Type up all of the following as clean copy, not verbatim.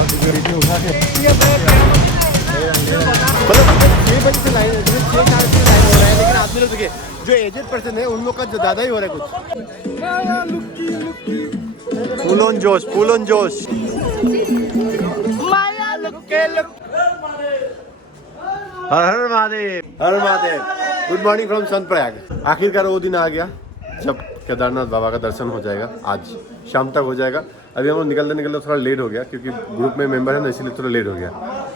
उठा के मतलब 6 बजे से लाइन 6-4 लाइन हो रहा है, लेकिन आदमी लोग देखिए जो एजेड पर्सन है उन लोग का ज़्यादा ही हो रहा है कुछ। फुल ऑन जोश, फुल ऑन जोश। हर हर महादेव, हर Mahadev. Good morning from Sonprayag. आखिरकार वो दिन आ गया जब केदारनाथ बाबा का दर्शन हो जाएगा। आज शाम तक हो जाएगा। अभी हम लोग निकलते थोड़ा लेट हो गया क्योंकि ग्रुप में मेंबर है ना, इसीलिए थोड़ा लेट हो गया।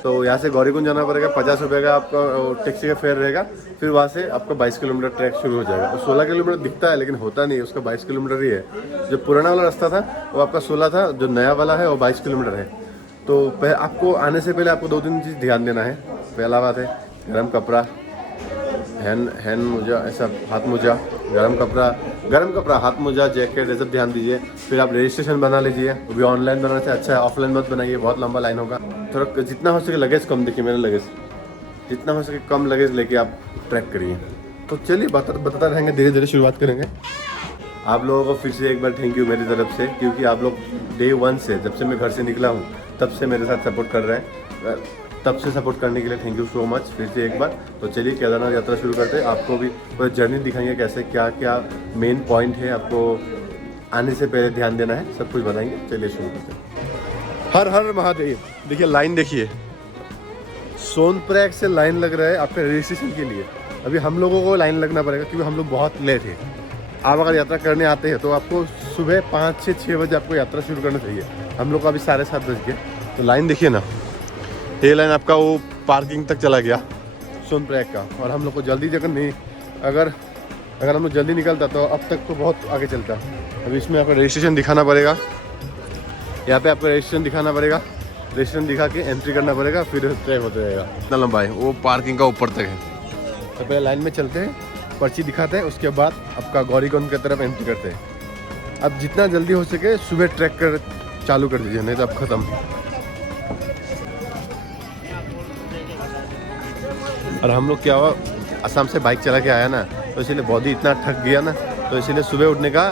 तो यहाँ से गौरीकुंड जाना पड़ेगा। 50 रुपये का आपका टैक्सी का फेयर रहेगा। फिर वहाँ से आपका 22 किलोमीटर ट्रैक शुरू हो जाएगा। 16 किलोमीटर दिखता है लेकिन होता नहीं, उसका 22 किलोमीटर ही है। जो पुराना वाला रास्ता था वो आपका 16 था, जो नया वाला है वो 22 किलोमीटर है। तो आपको आने से पहले आपको 2-3 चीज़ ध्यान देना है। पहला बात है गर्म कपड़ा, हैंड मोजा, ऐसा हाथ मोजा, गर्म कपड़ा, हाथ मोजा, जैकेट, ये सब ध्यान दीजिए। फिर आप रजिस्ट्रेशन बना लीजिए। वो भी ऑनलाइन बनाने से अच्छा है, ऑफलाइन मत बनाइए, बहुत लंबा लाइन होगा। थोड़ा जितना हो सके लगेज कम, देखिए मेरा लगेज जितना हो सके कम लगेज लेके आप ट्रैक करिए। तो चलिए बताता रहेंगे, धीरे धीरे शुरुआत करेंगे। आप लोगों को फिर से एक बार थैंक यू मेरी तरफ से, क्योंकि आप लोग डे 1 से, जब से मैं घर से निकला हूँ तब से मेरे साथ सपोर्ट कर रहे हैं। तब से सपोर्ट करने के लिए थैंक यू सो मच फिर से एक बार। तो चलिए केदारनाथ यात्रा शुरू करते हैं। आपको भी पूरा जर्नी दिखाएंगे, कैसे क्या क्या मेन पॉइंट है आपको आने से पहले ध्यान देना है, सब कुछ बताएंगे। चलिए शुरू करते हैं। हर हर महादेव। देखिए लाइन देखिए, सोनप्रयाग से लाइन लग रहा है आपके रजिस्ट्रेशन के लिए। अभी हम लोगों को लाइन लगना पड़ेगा क्योंकि हम लोग बहुत लेट है। आप अगर यात्रा करने आते हैं तो आपको सुबह 5 से 6 बजे आपको यात्रा शुरू करना चाहिए। हम लोग को अभी 7:30 बज गए। तो लाइन देखिए ना, ये लाइन आपका वो पार्किंग तक चला गया सोनप्रयाग का। और हम लोग को जल्दी जगह नहीं, अगर हम लोग जल्दी निकलता तो अब तक तो बहुत आगे चलता। अभी इसमें आपका रजिस्ट्रेशन दिखाना पड़ेगा। यहाँ पे आपका रजिस्ट्रेशन दिखाना पड़ेगा, रजिस्ट्रेशन दिखा के एंट्री करना पड़ेगा, फिर ट्रैक होता रहेगा। इतना लंबा है, वो पार्किंग का ऊपर तक है। तो पहले लाइन में चलते हैं, पर्ची दिखाते हैं, उसके बाद आपका गौरीकुंड की तरफ एंट्री करते हैं। अब जितना जल्दी हो सके सुबह ट्रैक कर चालू कर दीजिए, नहीं तो अब ख़त्म। और हम लोग क्या हुआ, असम से बाइक चला के आया ना, तो इसीलिए बॉडी इतना थक गया ना, तो इसीलिए सुबह उठने का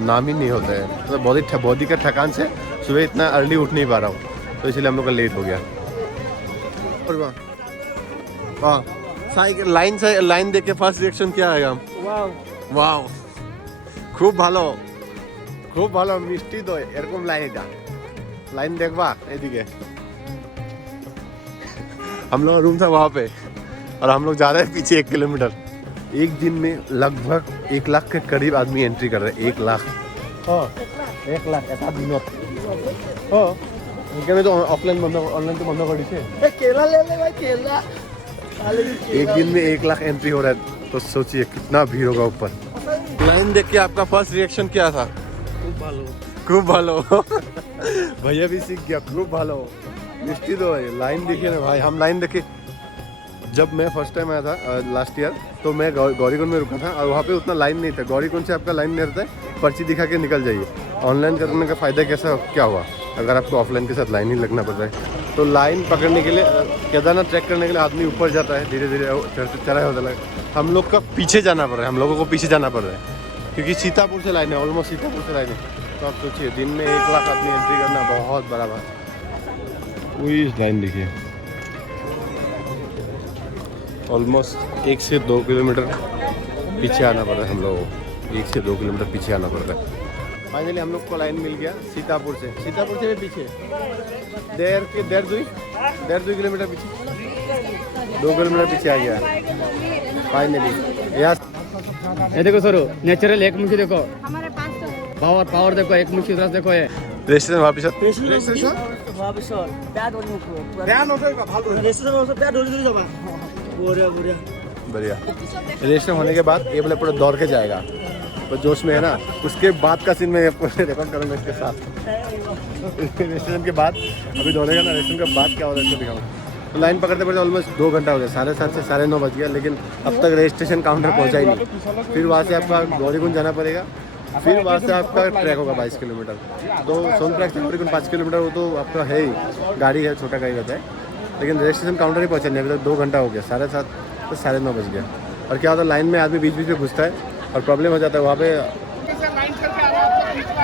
नाम ही नहीं होता है। तो बॉडी का थकान से सुबह इतना अर्ली उठ नहीं पा रहा हूँ, तो इसीलिए हम लोग का लेट हो गया। वाह, लाइन देख के फर्स्ट रिएक्शन क्या आएगा? वाह, खूब भालो मिष्टी दो एरकम लाइन देखवा एदिके। हम लोग रूम था वहाँ पे और हम लोग जा रहे हैं पीछे 1 किलोमीटर। एक दिन में लगभग 1 लाख के करीब आदमी एंट्री कर रहे हैं। 1 लाख, 1 लाख ऐसा दिन तो ऑफलाइन ऑनलाइन तो बंद कर केला ले ले भाई, केला। एक दिन में 1 लाख एंट्री हो रहा है, तो सोचिए कितना भीड़ होगा ऊपर। लाइन देख के आपका फर्स्ट रिएक्शन क्या था? खूब भालो भैया भी सीख गया, खूब भालो मिष्टी दो है। लाइन देखिए ना भाई, हम लाइन देखे। जब मैं फर्स्ट टाइम आया था लास्ट ईयर, तो मैं गौरीकुंड में रुका था और वहाँ पे उतना लाइन नहीं था। गौरीकुंड से आपका लाइन नहीं रहता है, पर्ची दिखा के निकल जाइए। ऑनलाइन करने का फ़ायदा क्या हुआ, अगर आपको ऑफलाइन के साथ लाइन ही लगना पड़ता है। तो लाइन पकड़ने के लिए, केदारनाथ ट्रैक करने के लिए आदमी ऊपर जाता है, धीरे धीरे चढ़ाई होता है। हम लोग का पीछे जाना पड़ रहा है, हम लोगों को पीछे जाना पड़ रहा है क्योंकि सीतापुर से लाइन है, ऑलमोस्ट सीतापुर से लाइन है। तो आप सोचिए दिन में 1 लाख आदमी एंट्री करना बहुत बड़ा बात है। वही लाइन देखिए, ऑलमोस्ट 1 से 2 किलोमीटर पीछे आना पड़ रहा है हम लोगों को। 1 से 2 किलोमीटर पीछे आना पड़ रहा है। फाइनली हम लोग को लाइन मिल गया सीतापुर से भी पीछे 1.5 किलोमीटर पीछे, 2 किलोमीटर पीछे आ गया फाइनली। ये देखो सर, नेचुरल एक मुखी देखो, हमारे पास पावर देखो, एक मुखी रस देखो। ये रेस्टोरेंट वापस बढ़िया। रजिस्ट्रेशन होने के बाद ये बोले पूरा दौड़ के जाएगा, तो जोश में है ना। उसके बाद का सीन मैं रिकॉर्ड करूँगा इसके साथ। रजिस्ट्रेशन के बाद अभी दौड़ेगा ना, रजिस्ट्रेशन के बाद क्या हो रहा है इसको दिखाऊंगा। तो लाइन पकड़ते पकड़ते ऑलमोस्ट 2 घंटा हो गया, 7:30 से 9:30 बज गया, लेकिन अब तक रजिस्ट्रेशन काउंटर पहुँचा ही नहीं। फिर वहाँ से आपका गौरीकुंड जाना पड़ेगा, फिर वहाँ से आपका ट्रैक होगा 22 किलोमीटर। तो सोनप्रयाग से गौरीकुंड 5 किलोमीटर, वो तो आपका है ही, गाड़ी है, छोटा गाड़ी रहता है। लेकिन रजिस्ट्रेशन काउंटर ही पहुँचा नहीं, अभी तक 2 घंटा हो गया, 7:30 से 9:30 बज गया। और क्या होता है, लाइन में आदमी बीच बीच में घुसता है और प्रॉब्लम हो जाता है वहाँ पे।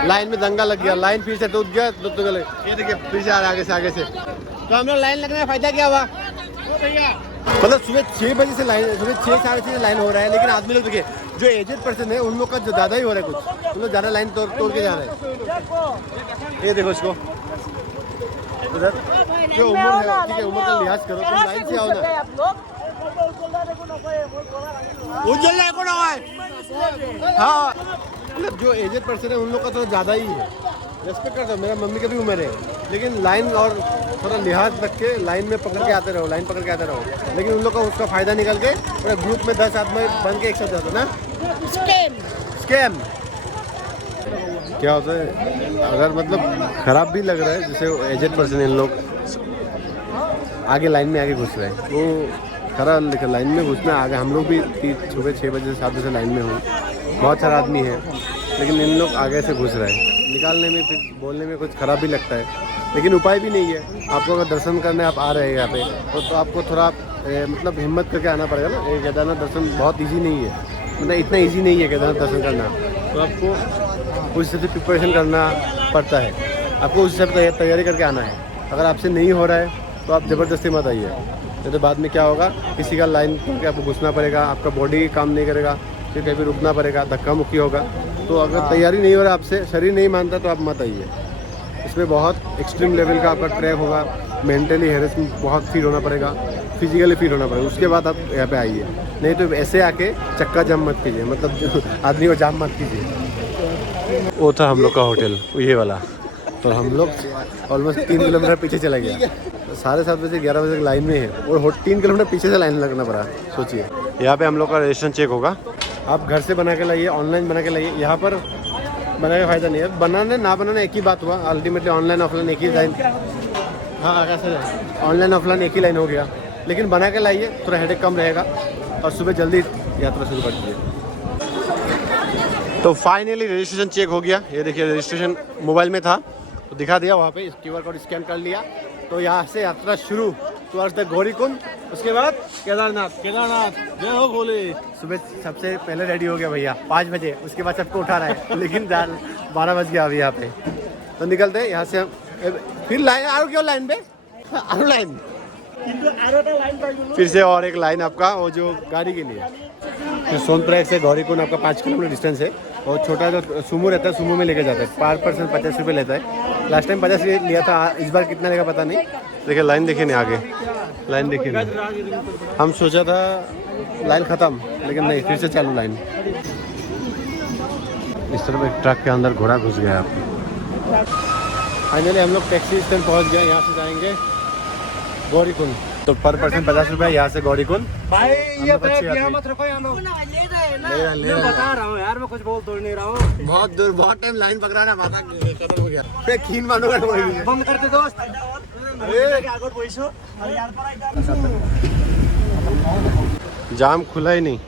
लाइन में दंगा लग गया, लाइन फिर से टूट गया तो ये देखिए फिर से आ रहा है आगे से। तो हम लोग लाइन लगने में फायदा क्या हुआ? मतलब सुबह 6 बजे से लाइन, सुबह 6 साढ़े 6 लाइन हो रहा है, लेकिन आदमी लोग देखिए जो एजेड पर्सन है उन लोग का जो ज़्यादा ही हो रहा है, कुछ उन लोग ज़्यादा लाइन तोड़ के जा रहे हैं। ये देखो इसको उधर जो उम्र है, ठीक है, उम्र का लिहाज करो, तुम लाइन से आओ ना। उज्जवल को ना हाँ, मतलब जो एजेड पर्सन है उन लोग का थोड़ा ज़्यादा ही है। रेस्पेक्ट करता हूँ, मेरा मम्मी का भी उम्र है, लेकिन लाइन और थोड़ा लिहाज रख के लाइन में पकड़ के आते रहो, लाइन पकड़ के आते रहो। लेकिन उन लोग का उसका फ़ायदा निकल के पूरा ग्रुप में 10 आदमी बन के एक साथ जाते ना। स्कैम क्या होता है? अगर मतलब ख़राब भी लग रहा है, जैसे एजेड पर्सन इन लोग आगे लाइन में आगे घुस रहे हैं, वो खरा लेकिन लाइन में घुसना आगे। हम लोग भी सुबह 6 बजे से 7 बजे से लाइन में हूँ, बहुत सारा आदमी है, लेकिन इन लोग आगे से घुस रहे हैं। निकालने में फिर बोलने में कुछ ख़राब भी लगता है, लेकिन उपाय भी नहीं है। आपको अगर दर्शन करने आप आ रहे हैं यहाँ पे तो आपको थोड़ा मतलब हिम्मत करके आना पड़ेगा ना। ये केदारनाथ दर्शन बहुत ईजी नहीं है, मतलब इतना ईजी नहीं है केदारनाथ दर्शन करना। तो आपको उस हिसाब से प्रिपरेशन करना पड़ता है, आपको उस हिसाब से तैयारी करके आना है। अगर आपसे नहीं हो रहा है तो आप ज़बरदस्ती मत आइए, नहीं तो बाद में क्या होगा, किसी का लाइन करके आपको घुसना पड़ेगा, आपका बॉडी काम नहीं करेगा, फिर कहीं भी रुकना पड़ेगा, धक्का मुक्की होगा। तो अगर तैयारी नहीं हो रहा, आपसे शरीर नहीं मानता, तो आप मत आइए। इसमें बहुत एक्सट्रीम लेवल का आपका ट्रैक होगा, मेंटली हेरेसमेंट बहुत फील होना पड़ेगा, फिजिकली फील होना पड़ेगा, उसके बाद आप यहाँ पे आइए। नहीं तो ऐसे आके चक्का जाम मत कीजिए, मतलब जो आदमी को जाम मत कीजिए। वो था हम लोग का होटल, ये वाला। तो हम लोग ऑलमोस्ट 3 किलोमीटर पीछे चला गया, 7:30 बजे 11 बजे लाइन में है और 3 किलोमीटर पीछे से लाइन लगना पड़ा। सोचिए, यहाँ पे हम लोग का रजिस्ट्रेशन चेक होगा। आप घर से बना के लाइए, ऑनलाइन बना के लाइए, यहाँ पर बनाने का फ़ायदा नहीं है। बनाने ना बनाने एक ही बात हुआ, अल्टीमेटली ऑनलाइन ऑफलाइन एक ही लाइन। हाँ कैसे, ऑनलाइन ऑफलाइन एक ही लाइन हो गया, लेकिन बना के लाइए, थोड़ा हेडेक कम रहेगा और सुबह जल्दी यात्रा शुरू कर दीजिए। तो फाइनली रजिस्ट्रेशन चेक हो गया। ये देखिए रजिस्ट्रेशन मोबाइल में था तो दिखा दिया, वहाँ पे QR कोड स्कैन कर लिया। तो यहाँ से यात्रा शुरू टुवर्ड्स द गौरीकुंड, उसके बाद केदारनाथ। जय हो भोले। सुबह सबसे पहले रेडी हो गया भैया 5 बजे, उसके बाद सबको उठा रहा है, लेकिन 12 बज गया अभी यहाँ पे। तो निकलते हैं यहाँ से हम, फिर लाइन आरो क्यों लाइन पे आरो लाइन, फिर से और एक लाइन आपका वो जो गाड़ी के लिए। फिर सोनप्रयाग से गौरीकुंड आपका 5 किलोमीटर डिस्टेंस है, और छोटा जो सुमो रहता है, सुमो में लेके जाता है। पर पर्सन 50 रुपये लेता है। लास्ट टाइम 50 लिया था, इस बार कितना लेगा पता नहीं। देखिए लाइन देखिए नहीं, आगे लाइन देखिए नहीं। हम सोचा था लाइन ख़त्म, लेकिन नहीं, फिर से चालू लाइन। इस तरफ एक ट्रक के अंदर घोड़ा घुस गया। फाइनली हम लोग टैक्सी स्टैंड पहुँच गए, यहाँ से जाएंगे गौरीकुंड। तो पर पर्सन 50 रुपये यहाँ से गौरीकुंड। भाई ये मत रखो, यहाँ ले बता रहा हूँ यार, मैं कुछ बोल तो नहीं रहा हूँ। बहुत दूर, बहुत टाइम लाइन पकड़ा ना, माता खत्म हो गया। बंद करते दोस्त, जाम खुला ही नहीं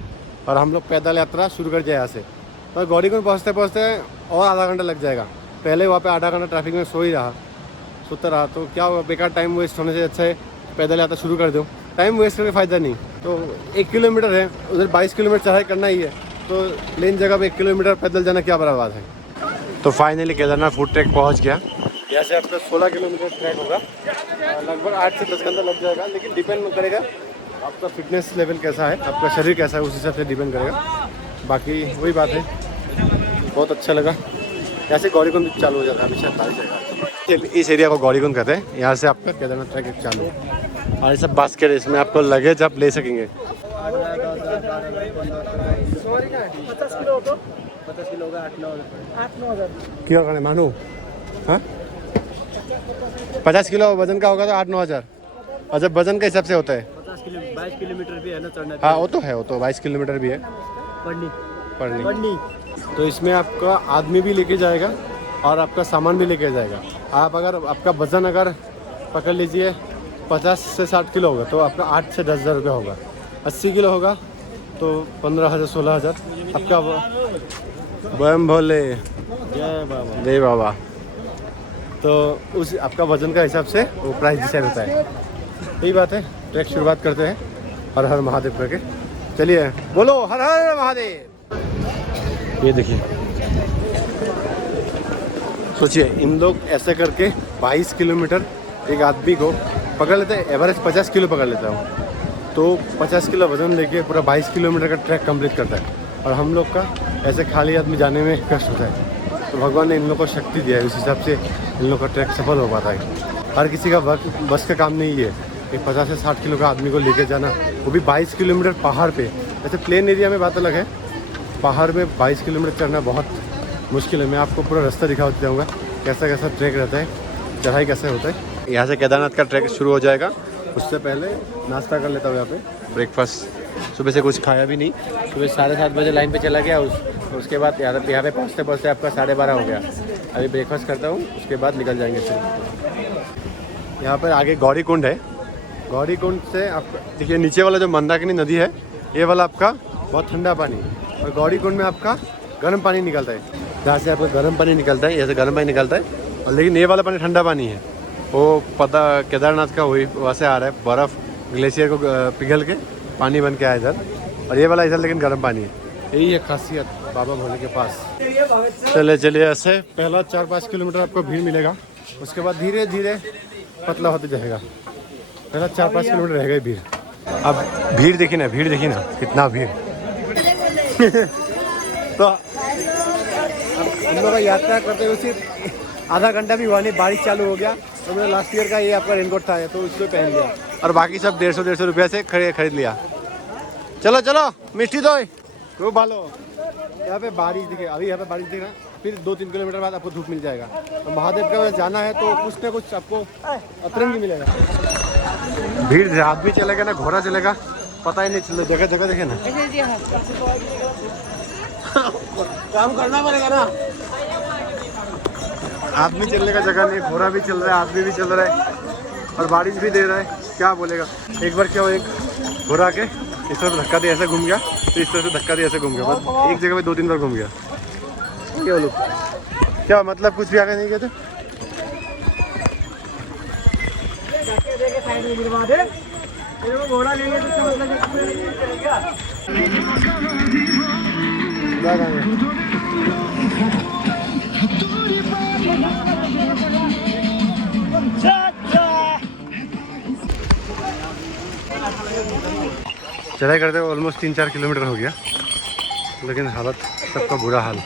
और हम लोग पैदल यात्रा शुरू कर दिया यहाँ से। तो गौरीकुंड पहुँचते पहुँचते और आधा घंटा लग जाएगा। पहले वहाँ पे आधा घंटा ट्रैफिक में सोता रहा, तो क्या हुआ, बेकार टाइम वेस्ट होने से अच्छा है पैदल यात्रा शुरू कर दो। टाइम वेस्ट करके फ़ायदा नहीं। तो 1 किलोमीटर है, उधर 22 किलोमीटर चढ़ाई करना ही है, तो प्लेन जगह पे 1 किलोमीटर पैदल जाना क्या बड़ा बात है। तो फाइनली केदारनाथ फूड ट्रैक पहुंच गया। यहाँ से आपका 16 किलोमीटर ट्रैक होगा, लगभग 8 से 10 घंटा लग जाएगा, लेकिन डिपेंड करेगा आपका फिटनेस लेवल कैसा है, आपका शरीर कैसा है, उस हिसाब से डिपेंड करेगा। बाकी वही बात है, बहुत अच्छा लगा। यहाँ से गौरीकुंड चालू हो जाता है, हमेशा 47 जगह। इस एरिया को गौरीकुंड कहते हैं। यहाँ से आपका केदारनाथ ट्रैक चालू, और ये सब बास्केट, इसमें आपको लगेज आप ले सकेंगे। 50 किलो होगा 8-9 क्यों करने मानू। हाँ 50 किलो वजन का होगा तो 8-9 हज़ार। और जब वजन के हिसाब से होता है 22 किलोमीटर भी है ना चढ़ना। हाँ वो तो है, वो तो 22 किलोमीटर भी है पढ़नी। तो इसमें आपका आदमी भी लेके जाएगा और आपका सामान भी लेके जाएगा। आप अगर आपका वजन अगर पकड़ लीजिए 50 से 60 किलो होगा तो आपका 8 से 10 हज़ार रुपये होगा। 80 किलो होगा तो 15,000-16,000 आपका। बम भोले, जय बाबा। तो उस आपका वजन का हिसाब से वो प्राइस डिसाइड होता है। यही बात है। ट्रैक शुरुआत करते हैं हर हर महादेव करके। चलिए बोलो हर हर महादेव। ये देखिए सोचिए इन लोग ऐसे करके 22 किलोमीटर एक आदमी को पकड़ लेते हैं, एवरेज 50 किलो पकड़ लेता हूँ, तो 50 किलो वजन लेके पूरा 22 किलोमीटर का ट्रैक कंप्लीट करता है। और हम लोग का ऐसे खाली आदमी जाने में कष्ट होता है, तो भगवान ने इन लोग को शक्ति दिया है, उस हिसाब से इन लोग का ट्रैक सफल हो पाता है। हर किसी का बस का काम नहीं है एक 50 से 60 किलो का आदमी को लेके जाना, वो भी 22 किलोमीटर पहाड़ पे। वैसे प्लेन एरिया में बात अलग है, पहाड़ में 22 किलोमीटर चढ़ना बहुत मुश्किल है। मैं आपको पूरा रास्ता दिखा जाऊँगा कैसा कैसा ट्रैक रहता है, चढ़ाई कैसे होता है। यहाँ से केदारनाथ का ट्रैक शुरू हो जाएगा। उससे पहले नाश्ता कर लेता हूँ यहाँ पे, ब्रेकफास्ट। सुबह से कुछ खाया भी नहीं, सुबह 7:30 बजे लाइन पे चला गया। उसके बाद यहाँ पे पहुँचते पहुँचते आपका 12:30 हो गया। अभी ब्रेकफास्ट करता हूँ, उसके बाद निकल जाएंगे फिर। यहाँ पर आगे गौरी कुंड है। गौरी कुंड से आप देखिए नीचे वाला जो मंदाकिनी नदी है, ये वाला आपका बहुत ठंडा पानी, और गौरी कुंड में आपका गर्म पानी निकलता है। जहाँ से आपका गर्म पानी निकलता है, ऐसे गर्म पानी निकलता है, और लेकिन ये वाला पानी ठंडा पानी है। वो पता केदारनाथ का वही वहाँ से आ रहा है, बर्फ़ ग्लेशियर को पिघल के पानी बन के आया इधर। और ये वाला इधर लेकिन गर्म पानी है। यही है खासियत बाबा भोले के पास। चलिए ऐसे पहला 4-5 किलोमीटर आपको भीड़ मिलेगा, उसके बाद धीरे धीरे पतला होते जाएगा। पहला 4-5 किलोमीटर रह गई भीड़। अब भीड़ देखिए ना कितना भीड़। तो हम लोग का यात्रा करते हुए सिर्फ आधा घंटा भी हुआ नहीं, बारिश चालू हो गया। तो मेरा लास्ट ईयर का ये आपका रेनकोट था, तो उसको पहन लिया, और बाकी सब 150 रुपया से खरीद लिया। चलो मिष्टी दो खूब भालो। यहाँ पे बारिश दिखे, अभी यहाँ पे बारिश दिख रहा है, फिर 2-3 किलोमीटर बाद आपको धूप मिल जाएगा। तो महादेव का जाना है तो कुछ ना कुछ आपको अतरंगी मिलेगा। भीड़ रात भी चलेगा ना घोड़ा चलेगा, पता ही नहीं चल, जगह जगह देखे ना। काम करना पड़ेगा ना, आदमी चलने का जगह नहीं, घोड़ा भी चल रहा है, आदमी भी चल रहा है, और बारिश भी दे रहा है। क्या बोलेगा। एक बार क्या हो, एक घोड़ा के इस तरह धक्का दिया ऐसे घूम गया, तो इस तरह से धक्का दिया ऐसे घूम गया, बस एक जगह पे 2-3 बार घूम गया। क्या बोलो, क्या मतलब कुछ भी आगे नहीं गए थे। घोड़ा लेंगे चढ़ाई करते हुए ऑलमोस्ट 3-4 किलोमीटर हो गया, लेकिन हालत सबका बुरा हाल।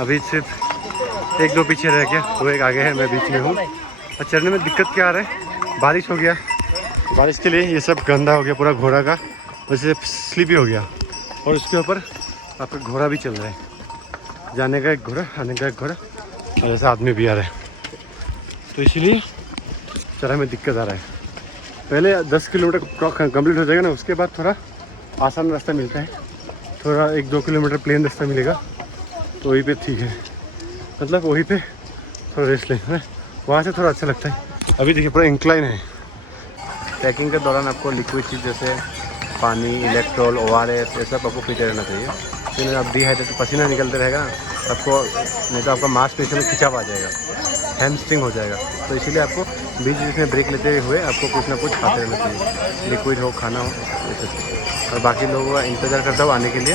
अभी सिर्फ 1-2 पीछे रह गया, वो एक आगे है, मैं बीच में हूँ। और चढ़ने में दिक्कत क्या आ रहा है, बारिश हो गया, बारिश के लिए ये सब गंदा हो गया पूरा घोड़ा का, वैसे स्लिपी हो गया। और उसके ऊपर आपका घोड़ा भी चल रहा है, जाने का एक घोड़ा, आने का एक घोड़ा, और ऐसा आदमी भी आ रहा है। तो इसलिए चढ़ाई में दिक्कत आ रहा है। पहले 10 किलोमीटर कंप्लीट हो जाएगा ना, उसके बाद थोड़ा आसान रास्ता मिलता है, थोड़ा 1-2 किलोमीटर प्लेन रास्ता मिलेगा, तो वहीं पे ठीक है, मतलब वहीं पे थोड़ा रेस्ट लेना है, वहाँ से थोड़ा अच्छा लगता है। अभी देखिए पूरा इंक्लाइन है। ट्रैकिंग के दौरान आपको लिक्विड चीज़ जैसे पानी, इलेक्ट्रोल, ORS, ये सब आपको पीते रहना चाहिए। फिर आप डिहाइड्रेट पसीना निकलते रहेगा ना आपको, नहीं तो आपका मांसपेशियों में खिंचाव आ जाएगा, हैमस्ट्रिंग हो जाएगा। तो इसीलिए आपको बीच बीच में ब्रेक लेते हुए आपको कुछ ना कुछ खाते रहना चाहिए, लिक्विड हो, खाना हो, जैसे। और बाकी लोगों का इंतज़ार करता हूँ आने के लिए।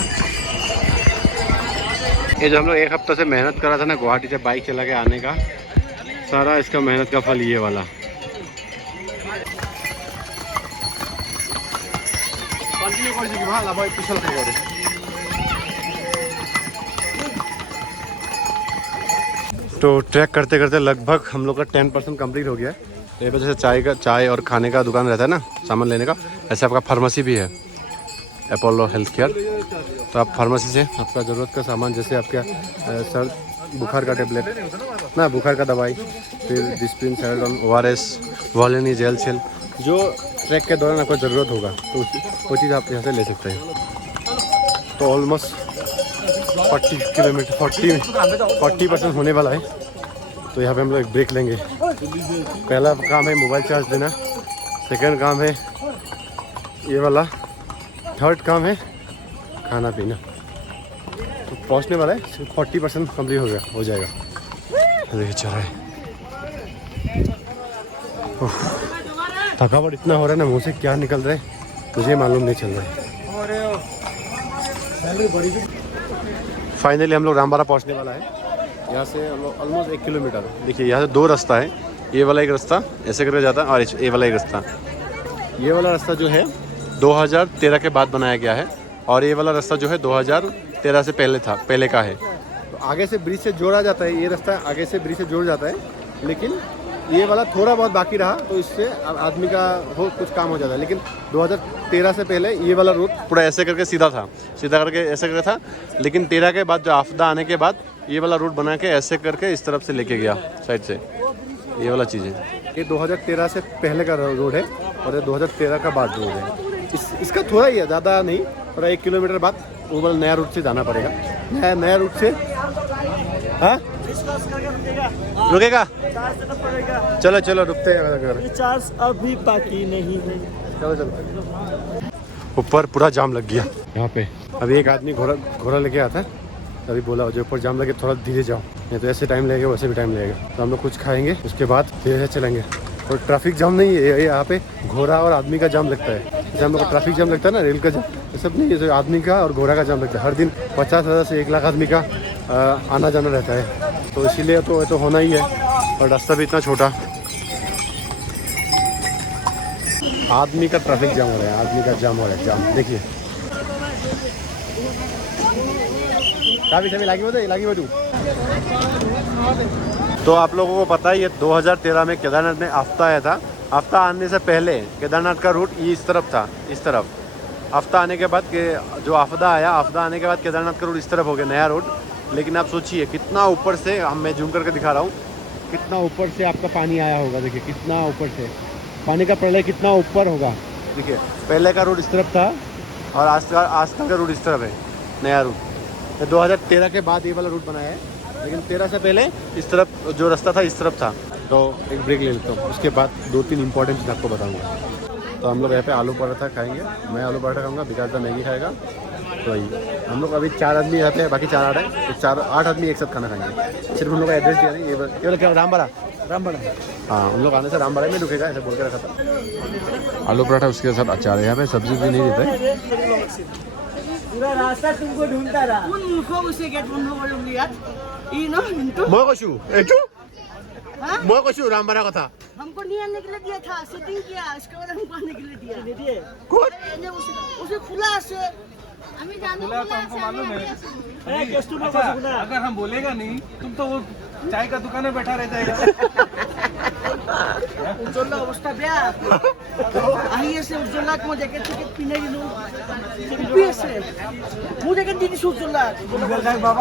ये जो हम लोग 1 हफ्ता से मेहनत करा था ना गुवाहाटी से बाइक चला के आने का, सारा इसका मेहनत का फल ये वाला। तो ट्रैक करते करते लगभग हम लोग का 10% कंप्लीट हो गया है। ये वजह से चाय और खाने का दुकान रहता है ना, सामान लेने का, ऐसे आपका फार्मेसी भी है, अपोलो हेल्थ केयर। तो आप फार्मेसी से आपका ज़रूरत का सामान, जैसे आपका सर बुखार का टेबलेट ना, बुखार का दवाई, फिर Disprin, Saridon, ORS, Volini, gel सेल, जो ट्रैक के दौरान आपको ज़रूरत होगा तो वो चीज़ आप यहाँ से ले सकते हैं। तो ऑलमोस्ट 40% होने वाला है। तो यहाँ पे हम लोग एक ब्रेक लेंगे। पहला काम है मोबाइल चार्ज देना, सेकंड काम है ये वाला, थर्ड काम है खाना पीना। तो पहुँचने वाला है, 40% कम्प्लीट हो जाएगा। देखिए चल रहा है, थकावट इतना हो रहा है ना, मुँह से क्या निकल रहा है मुझे मालूम नहीं चल रहा है। फाइनली हम लोग रामबारा पहुंचने वाला है। यहाँ से ऑलमोस्ट 1 किलोमीटर। देखिए यहाँ से 2 रास्ता है, ये वाला एक रास्ता ऐसे करके जाता है और ये वाला एक रास्ता। ये वाला रास्ता जो है 2013 के बाद बनाया गया है और ये वाला रास्ता जो है 2013 से पहले का है। तो आगे से ब्रिज से जोड़ा जाता है, ये रास्ता आगे से ब्रिज से जोड़ जाता है, लेकिन ये वाला थोड़ा बहुत बाकी रहा तो इससे आदमी का कुछ काम हो जाता है। लेकिन 2013 से पहले ये वाला रूट पूरा ऐसे करके सीधा करके ऐसे करके था, लेकिन 13 के बाद जो आपदा आने के बाद ये वाला रूट बना के ऐसे करके इस तरफ से लेके गया साइड से, ये वाला चीज़ है। ये 2013 से पहले का रोड है और ये 2013 का बाद रोड है। इसका थोड़ा ही है, ज़्यादा नहीं, थोड़ा 1 किलोमीटर बाद वो वाला नया रूट से जाना पड़ेगा। नया रूट से हाँ रुकेगा, चलो चलो रुकते हैं। चार्ज अभी बाकी नहीं है। चलो ऊपर पूरा जाम लग गया यहाँ पे। अभी एक आदमी घोड़ा लेके आता है, तभी बोला जो ऊपर जाम लगे थोड़ा धीरे जाओ, नहीं तो ऐसे टाइम लगेगा वैसे भी टाइम लगेगा। तो हम लोग कुछ खाएंगे उसके बाद धीरे से चलेंगे। और ट्रैफिक जाम नहीं है यहाँ पे, घोड़ा और आदमी का जाम लगता है। जैसे हम लोग को ट्रैफिक जाम लगता है ना, रेल का जाम, ये सब नहीं है, आदमी का और घोड़ा का जाम लगता है। हर दिन 50,000 से 1 लाख आदमी का आना जाना रहता है, तो इसीलिए तो होना ही है। और रास्ता भी इतना छोटा, आदमी का ट्रैफिक जाम हो रहा है, आदमी का जाम हो रहा है, जाम देखिए। लागी तो आप लोगों को पता है ये 2013 में केदारनाथ में आफ्ता आया था। आफ्ता आने से पहले केदारनाथ का रूट ये इस तरफ था, इस तरफ। आफ्ता आने के बाद जो आफ्ता आया, आफ्ता आने के बाद केदारनाथ का रूट इस तरफ हो गया, नया रूट। लेकिन आप सोचिए कितना ऊपर से, मैं जूम करके दिखा रहा हूँ, कितना ऊपर से आपका पानी आया होगा। देखिए कितना ऊपर से पानी का प्रलय कितना ऊपर होगा। देखिए पहले का रूट इस तरफ था और आज का रूट इस तरफ है, नया रूट। तो 2013 के बाद ये वाला रूट बनाया है, लेकिन 13 से पहले इस तरफ जो रास्ता था इस तरफ था। तो एक ब्रेक ले लेता हूँ, उसके बाद 2-3 इंपॉर्टेंट चीज़ आपको बताऊँगा। तो हम लोग यहाँ पे आलू पराठा खाएंगे, मैं आलू पराठा खाऊंगा, विकास दा मैगी खाएगा। तो वही हम लोग अभी 4 आदमी रहते हैं, बाकी 4 आ रहे हैं, तो 8 आदमी एक साथ खाना खाएंगे। सिर्फ हम लोग का एड्रेस दिया नहीं, ये वाला क्या रामबाड़ा हाँ, हम लोग आने से रामबाड़ा में रुकेगा, ऐसे बोल के रखा था। आलू पराठा उसके साथ अचार है, यहाँ पे सब्जी भी नहीं देते। पूरा रास्ता तुमको ढूंढता रहा। मैं कुछ मैं कुछ रामबाड़ा का था, हमको नहीं आने के लिए दिया था, शूटिंग किया, उसके बाद हमको आने के लिए दिया। उसे खुला से हमें जाने हमको मालूम है। अगर हम बोलेगा नहीं तुम तो वो चाय का दुकान में बैठा रह जाएगा। उज्ज्वला अवस्था ब्या आइए से उज्ज्वला को जैकेट पीने की से मुझे जैकेट दी उज्ज्वला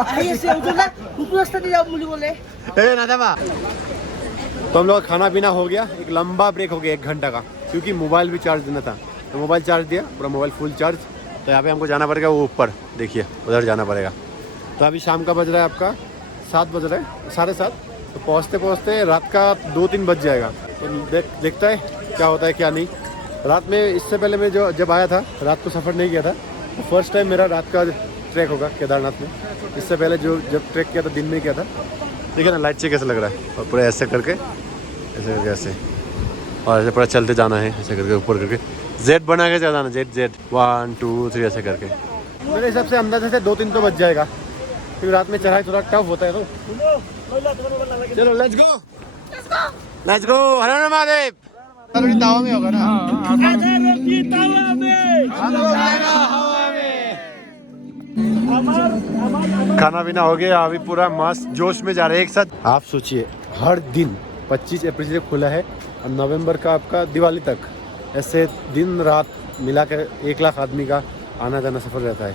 आइए से उज्ज्वला तू रास्ता दे जाओ मुझे बोले ए नादाबा। तो हम लोग का खाना पीना हो गया, एक लंबा ब्रेक हो गया 1 घंटा का, क्योंकि मोबाइल भी चार्ज देना था। तो मोबाइल चार्ज दिया, पूरा मोबाइल फुल चार्ज। तो यहाँ पे हमको जाना पड़ेगा, वो ऊपर देखिए उधर जाना पड़ेगा। तो अभी शाम का बज रहा है आपका 7 बज रहा है, 7:30। तो पहुँचते रात का 2-3 बज जाएगा। तो देखता है क्या होता है क्या नहीं। रात में इससे पहले मैं जब आया था, रात को सफ़र नहीं किया था, तो फर्स्ट टाइम मेरा रात का ट्रैक होगा केदारनाथ में। इससे पहले जब ट्रैक किया था दिन में किया था। देखिए ना लाइट से कैसे लग रहा है, और पूरा ऐसे करके ऐसे और ऐसे पूरा चलते जाना है, ऐसे करके ऊपर करके जेड बना के जाना, जेड 1 2 3 ऐसे करके। मेरे हिसाब से अंदाजे से 2-3 तो बज जाएगा, क्योंकि रात में चढ़ाई थोड़ा टफ होता है। तो चलो लेट्स गो हर हर महादेव। तावा में होगा ना, खाना पीना हो गया, अभी पूरा मस्त जोश में जा रहे हैं एक साथ। आप सोचिए हर दिन 25 अप्रैल से खुला है और नवंबर का आपका दिवाली तक, ऐसे दिन रात मिला कर 1 लाख आदमी का आना जाना सफ़र रहता है।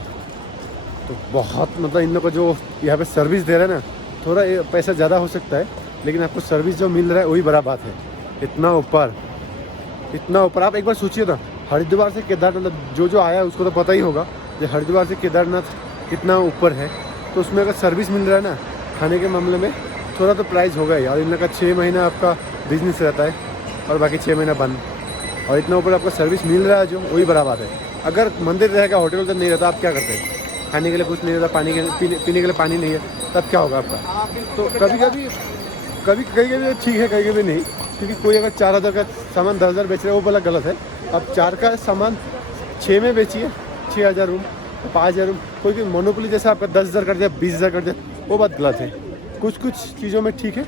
तो बहुत मतलब इन लोग को जो यहाँ पे सर्विस दे रहे हैं ना, थोड़ा पैसा ज़्यादा हो सकता है, लेकिन आपको सर्विस जो मिल रहा है वही बड़ा बात है। इतना ऊपर आप एक बार सोचिए ना, हरिद्वार से केदारनाथ जो आया है उसको तो पता ही होगा कि हरिद्वार से केदारनाथ कितना ऊपर है। तो उसमें अगर सर्विस मिल रहा है ना खाने के मामले में, थोड़ा तो प्राइस होगा ही। और इन लोग का 6 महीना आपका बिजनेस रहता है और बाकी 6 महीना बंद, और इतना ऊपर आपको सर्विस मिल रहा है जो, वही बड़ा बात है। अगर मंदिर रहेगा, होटल तो नहीं रहता, आप क्या करते हैं? खाने के लिए कुछ नहीं रहता, पीने के लिए पानी नहीं है, तब क्या होगा आपका? तो कभी कभी ठीक है, कभी नहीं। क्योंकि कोई अगर 4,000 का सामान 10,000 बेच रहा है वो भला गलत है। अब 4 का सामान 6 में बेचिए, 6,000 रूम, 5,000 रूम। कोई मोनोपोली जैसा आपका 10,000 कर दिया, 20,000 कर दिया, वो बात गलत है। कुछ कुछ चीज़ों में ठीक है,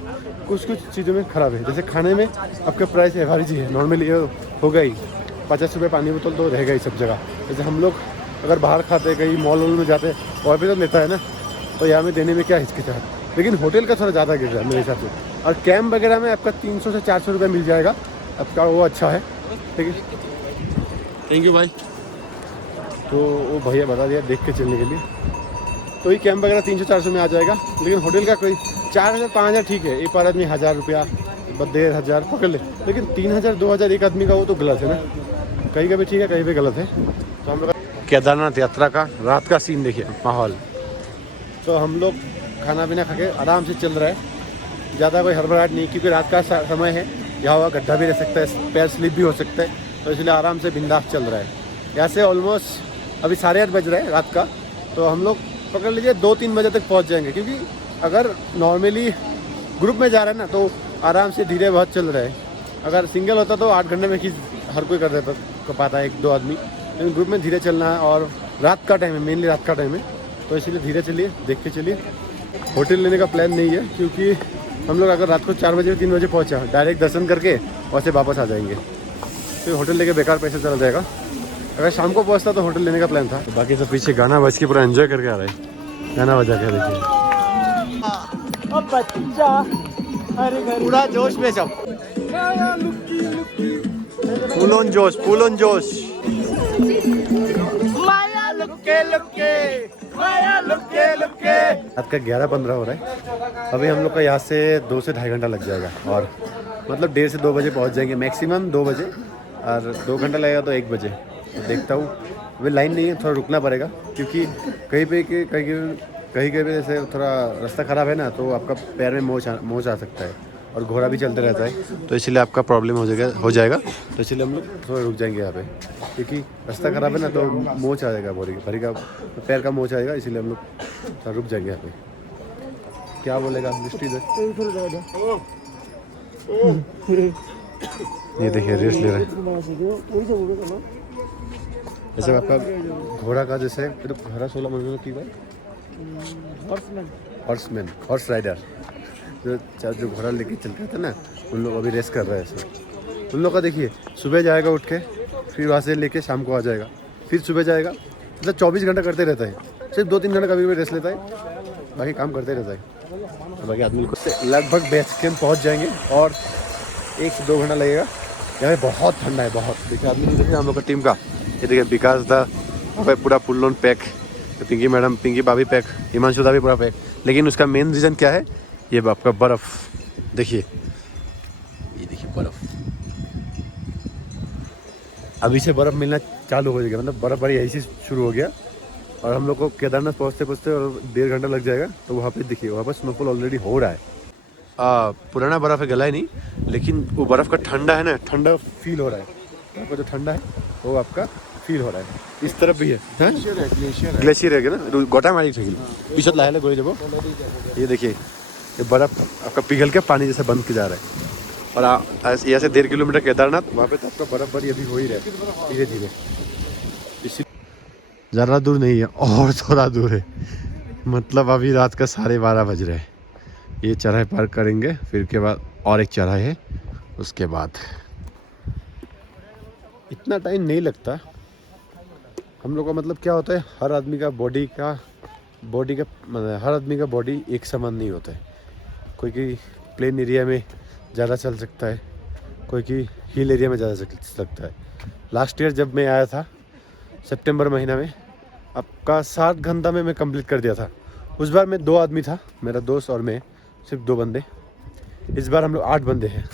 कुछ कुछ चीज़ों में ख़राब है। जैसे खाने में आपका प्राइस एवरेज ही है, नॉर्मली ये होगा ही 50 रुपये पानी बोतल तो रहेगा ही सब जगह। जैसे हम लोग अगर बाहर खाते कहीं मॉल वॉल में जाते वहाँ पे तो लेता है ना, तो यहाँ में देने में क्या हिचकिचाहट। लेकिन होटल का थोड़ा ज़्यादा गिर रहा है मेरे हिसाब से। और कैम्प वगैरह में आपका 300 से 400 रुपये मिल जाएगा आपका, वो अच्छा है। ठीक है, थैंक यू भाई। तो वो भैया बता दिया देख के चलने के लिए, तो ये कैम्प वगैरह 300-400 में आ जाएगा। लेकिन होटल का कोई 4000-5000 ठीक है, एक पर आदमी 1000 रुपया 1500 पकड़ ले। लेकिन 3000-2000 एक आदमी का वो तो गलत है ना, कहीं का भी ठीक है कहीं पे गलत है। तो हम लोग केदारनाथ यात्रा का रात का सीन देखिए, माहौल। तो हम लोग खाना पीना खा के आराम से चल रहा है, ज़्यादा कोई हड़बड़ाहट नहीं, क्योंकि रात का समय है, यहाँ हुआ गड्ढा भी रह सकता है, पैर स्लिप भी हो सकता है, तो इसलिए आराम से बिंदास चल रहा है। यहाँ से ऑलमोस्ट अभी 8:30 बज रहा है रात का, तो हम लोग पकड़ लीजिए 2-3 बजे तक पहुँच जाएंगे। क्योंकि अगर नॉर्मली ग्रुप में जा रहे हैं ना तो आराम से धीरे बहुत चल रहा है। अगर सिंगल होता तो 8 घंटे में हर कोई कर देता को पाता है, 1-2 आदमी। लेकिन ग्रुप में धीरे चलना है, और रात का टाइम है, मेनली रात का टाइम है, तो इसलिए धीरे चलिए, देख के चलिए। होटल लेने का प्लान नहीं है, क्योंकि हम लोग अगर रात को 4 बजे 3 बजे पहुँचा, डायरेक्ट दर्शन करके वहाँ से वापस आ जाएंगे, तो होटल लेके बेकार पैसा चला जाएगा। अगर शाम को पहुँचता तो होटल लेने का प्लान था। तो बाकी सब पीछे गाना बज के पूरा एंजॉय करके आ रहा है, गाना बजा के देखिए, पूरा जोश में सब, फुल ऑन जोश, फुल ऑन जोश। रात का 11:15 हो रहा है। अभी हम लोग का यहाँ से 2 से 2.5 घंटा लग जाएगा, और मतलब 1:30 से 2 बजे पहुँच जाएंगे, मैक्सिमम 2 बजे, और 2 घंटा लगेगा तो 1 बजे। तो देखता हूँ, अभी लाइन नहीं है, थोड़ा रुकना पड़ेगा, क्योंकि कहीं पे जैसे थोड़ा रास्ता ख़राब है ना, तो आपका पैर में मोच आ सकता है, और घोड़ा भी चलते रहता है, तो इसलिए आपका प्रॉब्लम हो जाएगा। तो इसलिए हम लोग थोड़ा रुक जाएंगे यहाँ पे, क्योंकि रास्ता ख़राब है ना, तो मोच आ जाएगा, भरी का पैर का मोच आएगा, इसीलिए हम लोग थोड़ा रुक जाएंगे यहाँ पे। क्या बोलेगा मिस्ट्री इधर? ये देखिए रेस ले रहा है। जैसे आपका घोड़ा का जैसे घोड़ा 16 महीनों की बात, हॉर्स राइडर जो घोड़ा लेके चलते थे ना, उन लोग अभी रेस कर रहे हैं ऐसे। उन लोग का देखिए, सुबह जाएगा उठ के, फिर वहाँ से लेके शाम को आ जाएगा, फिर सुबह जाएगा, मतलब 24 घंटा करते रहता है। सिर्फ 2-3 घंटा कभी भी रेस्ट लेता है, बाकी काम करते रहता है। तो बाकी आदमी को लगभग बेस कैंप पहुँच जाएंगे, और 1 से 2 घंटा लगेगा। यहाँ पे बहुत ठंडा है, बहुत। देखिए आदमी देखिए हम लोग का टीम का, ये देखिए विकास दा पूरा full on pack, Pinky madam, Pinky भाभी पैक, हिमांशु दा भी पूरा पैक। लेकिन उसका मेन रीज़न क्या है, ये आपका बर्फ़ देखिए, ये देखिए बर्फ़। अभी से बर्फ़ मिलना चालू हो जाएगा, मतलब बर्फ़बारी ऐसे शुरू हो गया। और हम लोग को केदारनाथ पहुँचते और 1.5 घंटा लग जाएगा। तो वहाँ पे देखिए, वहाँ पर स्नोफॉल ऑलरेडी हो रहा है। पुराना बर्फ़ है, गला ही नहीं, लेकिन वो बर्फ़ का ठंडा है ना, ठंडा फील हो रहा है। आपका जो ठंडा है वो आपका फील हो रहा है। इस तरफ भी है, ग्लेशियर है ना, गोटा मारी थे पीछे लाए गोई जब। ये देखिए, ये बर्फ़ आपका पिघल के पानी जैसे बंद के जा रहा है। और यहाँ से 1.5 किलोमीटर केदारनाथ, वहाँ पे तो आपका बर्फ़बारी अभी हो ही रहा है धीरे धीरे। इसी ज़्यादा दूर नहीं है, और थोड़ा दूर है, मतलब अभी रात का 12:30 बज रहे हैं। ये चढ़ाई पार करेंगे, फिर के बाद और एक चढ़ाई है, उसके बाद इतना टाइम नहीं लगता हम लोग का। मतलब क्या होता है, हर आदमी का बॉडी का मतलब हर आदमी का बॉडी एक समान नहीं होता है। कोई की प्लेन एरिया में ज़्यादा चल सकता है, कोई की हिल एरिया में ज़्यादा चल सकता है। लास्ट ईयर जब मैं आया था सितंबर महीना में, आपका 7 घंटा में मैं कंप्लीट कर दिया था। उस बार मैं 2 आदमी था, मेरा दोस्त और मैं, सिर्फ 2 बंदे। इस बार हम लोग 8 बंदे हैं,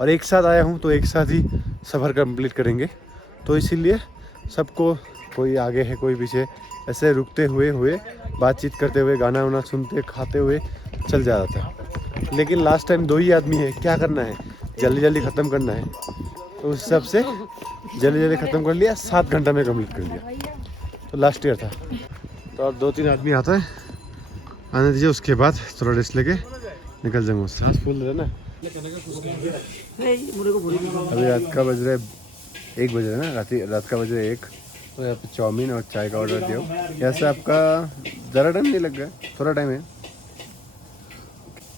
और एक साथ आया हूँ, तो एक साथ ही सफ़र कंप्लीट करेंगे। तो इसीलिए सबको, कोई आगे है कोई पीछे, ऐसे रुकते हुए बातचीत करते हुए, गाना वाना सुनते खाते हुए चल जा रहा था। लेकिन लास्ट टाइम 2 ही आदमी है, क्या करना है, जल्दी जल्दी ख़त्म करना है। तो उस हिसाब से जल्दी जल्दी ख़त्म कर लिया, 7 घंटा में कंप्लीट कर लिया। तो लास्ट ईयर था। तो अब 2-3 आदमी आता है, आने दीजिए, उसके बाद थोड़ा रेस्ट लेके निकल जाऊँगा। सांस फूल रहे ना। अभी रात का बज रहा है 1 बज रहा है ना, रात का बज रहा है 1। तो यहाँ पे चाउमीन और चाय का ऑर्डर दिया हूँ। यहाँ से आपका ज़्यादा टाइम नहीं लग गया, थोड़ा टाइम है।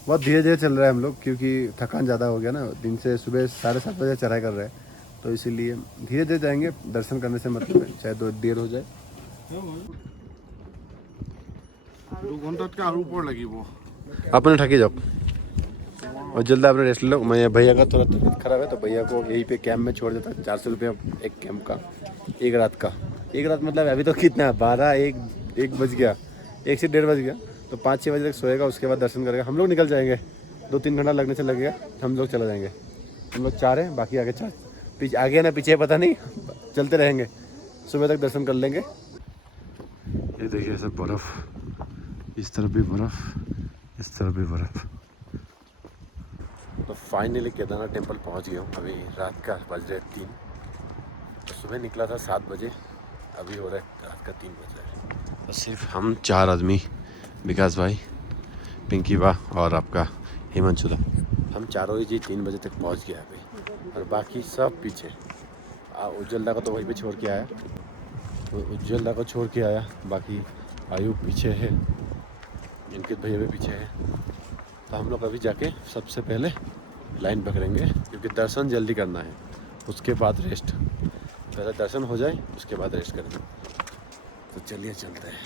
बहुत धीरे धीरे चल रहा है हम लोग, क्योंकि थकान ज़्यादा हो गया ना, दिन से सुबह 7:30 बजे चढ़ाई कर रहे हैं, तो इसीलिए धीरे धीरे जाएंगे। दर्शन करने से मतलब है, चाहे दो देर हो जाए। 2 ঘন্টাতকে আৰু ওপৰ লাগিব अपने थकी जाओ और जल्दी अपने रेस्ट लो। मैं भैया का थोड़ा तबीयत खराब है, तो भैया को यहीं पे कैंप में छोड़ देता। 400 रुपये एक कैंप का, एक रात का। एक रात मतलब अभी तो कितना 12 1 बज गया, 1 से 1:30 बज गया, तो 5-6 बजे तक सोएगा। उसके बाद दर्शन करेगा। हम लोग निकल जाएंगे, 2-3 घंटा लगने से लगेगा, हम लोग चला जाएंगे। हम लोग 4 हैं, बाकी आगे 4, पीछे आगे ना पीछे पता नहीं, चलते रहेंगे, सुबह तक दर्शन कर लेंगे। ये देखिए सब बर्फ़, इस तरफ भी बर्फ़, इस तरफ भी बर्फ़। तो फाइनली केदारनाथ टेंपल पहुंच गया हूँ। अभी रात का बज रहे 3, तो सुबह निकला था 7 बजे, अभी हो रहा है रात का 3 बज रहा है। तो सिर्फ हम 4 आदमी, विकास भाई, पिंकी बा और आपका हिमांशु दा, हम चारों ही जी 3 बजे तक पहुंच गया अभी, और बाकी सब पीछे। उज्जवल दा को तो वहीं पे छोड़ के आया, उज्जवल दा को छोड़ के आया, बाकी आयुब पीछे है, इनके भैया भी पीछे है। तो हम लोग अभी जाके सबसे पहले लाइन पकड़ेंगे, क्योंकि दर्शन जल्दी करना है, उसके बाद रेस्ट। पहले दर्शन हो जाए, उसके बाद रेस्ट करेंगे। तो चलिए चलते हैं,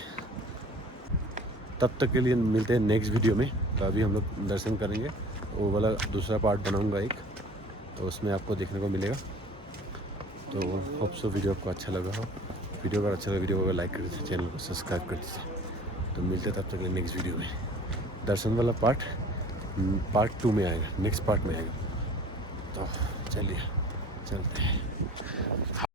तब तक के लिए मिलते हैं नेक्स्ट वीडियो में। तो अभी हम लोग दर्शन करेंगे, वो वाला दूसरा पार्ट बनाऊंगा एक, तो उसमें आपको देखने को मिलेगा। तो होप सो वीडियो आपको अच्छा लगा हो। वीडियो अगर अच्छा लगा, वीडियो को लाइक कर दीजिए, चैनल को सब्सक्राइब कर दीजिए। तो मिलते हैं तब तक के लिए नेक्स्ट वीडियो में। दर्शन वाला पार्ट 2 में आएगा, नेक्स्ट पार्ट में आएगा। तो चलिए चलते हैं।